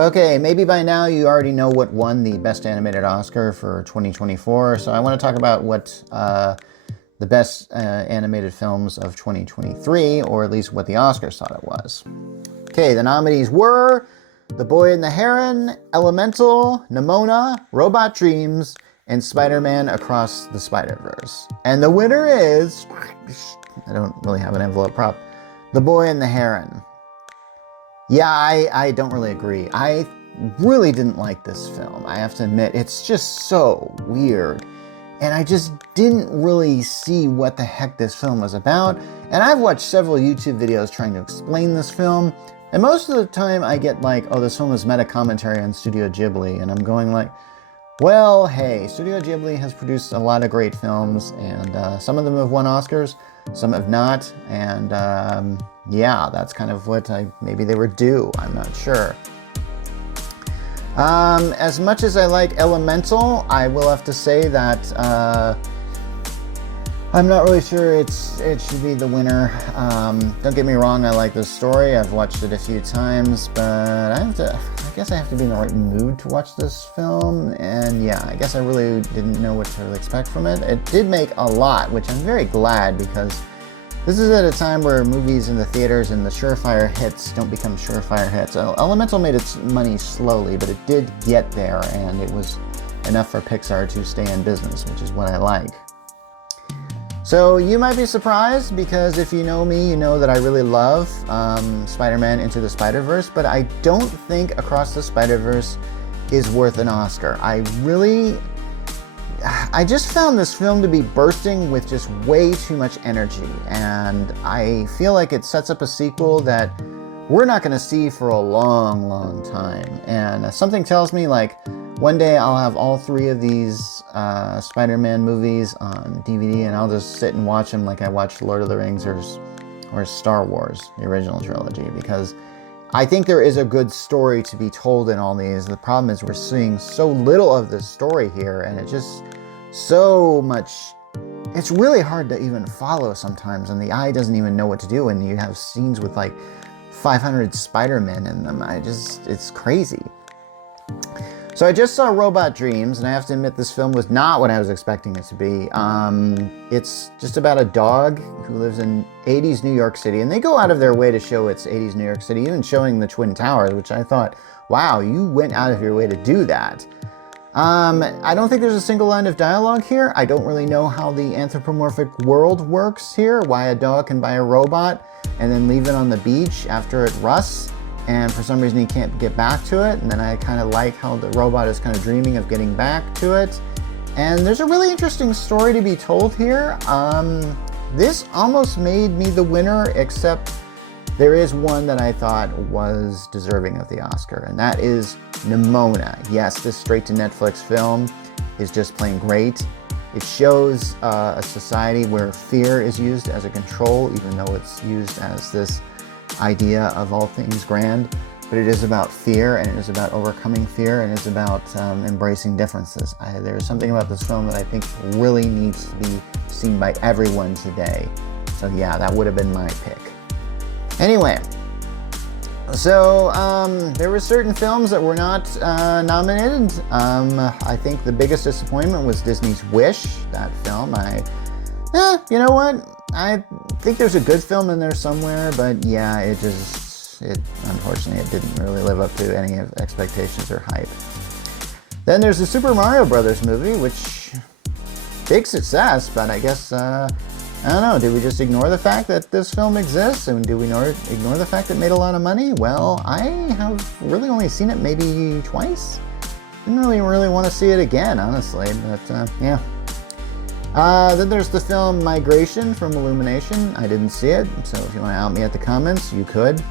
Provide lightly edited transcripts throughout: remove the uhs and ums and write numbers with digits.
Okay, maybe by now you already know what won the Best Animated Oscar for 2024, so I want to talk about what the best animated films of 2023, or at least what the Oscars thought it was. Okay, the nominees were The Boy and the Heron, Elemental, Nimona, Robot Dreams, and Spider-Man Across the Spider-Verse. And the winner is... I don't really have an envelope prop. The Boy and the Heron. Yeah, I don't really agree. I really didn't like this film. I have to admit, it's just so weird. And I just didn't really see what the heck this film was about. And I've watched several YouTube videos trying to explain this film. And most of the time I get like, oh, this film is meta-commentary on Studio Ghibli. And I'm going like, well, hey, Studio Ghibli has produced a lot of great films. And some of them have won Oscars, some have not. And yeah, that's kind of what maybe they were due. I'm not sure. As much as I like Elemental, I will have to say that I'm not really sure it should be the winner. Don't get me wrong, I like this story. I've watched it a few times, but I guess I have to be in the right mood to watch this film. And yeah, I guess I really didn't know what to really expect from it. It did make a lot, which I'm very glad, because this is at a time where movies in the theaters and the surefire hits don't become surefire hits. Elemental made its money slowly, but it did get there, and it was enough for Pixar to stay in business, which is what I like. So you might be surprised, because if you know me, you know that I really love Spider-Man Into the Spider-Verse, but I don't think Across the Spider-Verse is worth an Oscar. I just found this film to be bursting with just way too much energy, and I feel like it sets up a sequel that we're not going to see for a long, long time. And something tells me like one day I'll have all three of these Spider-Man movies on DVD, and I'll just sit and watch them like I watched Lord of the Rings or Star Wars, the original trilogy, because I think there is a good story to be told in all these. The problem is we're seeing so little of this story here, and it's just so much. It's really hard to even follow sometimes, and the eye doesn't even know what to do, and you have scenes with like 500 Spider-Men in them. It's crazy. So I just saw Robot Dreams, and I have to admit this film was not what I was expecting it to be. It's just about a dog who lives in 80s New York City, and they go out of their way to show it's 80s New York City, even showing the Twin Towers, which I thought, wow, you went out of your way to do that. I don't think there's a single line of dialogue here. I don't really know how the anthropomorphic world works here, why a dog can buy a robot and then leave it on the beach after it rusts, and for some reason he can't get back to it. And then I kind of like how the robot is kind of dreaming of getting back to it. And there's a really interesting story to be told here. This almost made me the winner, except there is one that I thought was deserving of the Oscar, and that is Nimona. Yes, this straight-to-Netflix film is just plain great. It shows a society where fear is used as a control, even though it's used as this idea of all things grand. But it is about fear, and it is about overcoming fear, and it's about embracing differences. There's something about this film that I think really needs to be seen by everyone today. So yeah, that would have been my pick. Anyway, so there were certain films that were not nominated. I think the biggest disappointment was Disney's Wish, that film. You know what? I think there's a good film in there somewhere, but yeah, unfortunately, it didn't really live up to any of expectations or hype. Then there's the Super Mario Brothers movie, which, big success, but I guess, I don't know, did we just ignore the fact that this film exists, and do we ignore the fact that it made a lot of money? Well, I have really only seen it maybe twice. Didn't really want to see it again, honestly, but yeah. Then there's the film Migration from Illumination. I didn't see it, so if you want to out me at the comments, you could.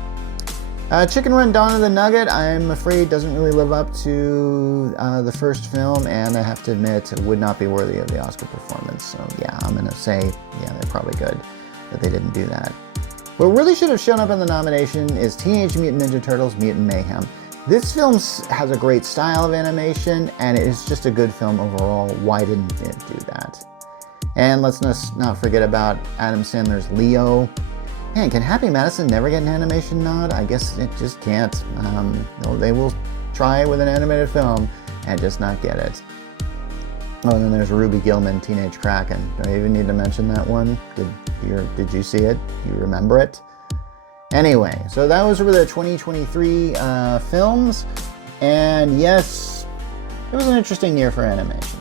Chicken Run Dawn of the Nugget, I'm afraid doesn't really live up to the first film, and I have to admit it would not be worthy of the Oscar performance. So yeah, I'm going to say, yeah, they're probably good that they didn't do that. What really should have shown up in the nomination is Teenage Mutant Ninja Turtles Mutant Mayhem. This film has a great style of animation, and it is just a good film overall. Why didn't it do that? And let's not forget about Adam Sandler's Leo. Man, can Happy Madison never get an animation nod? I guess it just can't. They will try with an animated film and just not get it. Oh, and then there's Ruby Gillman, Teenage Kraken. Do I even need to mention that one? Did you see it? Do you remember it? Anyway, so those were the 2023 films, and yes, it was an interesting year for animation.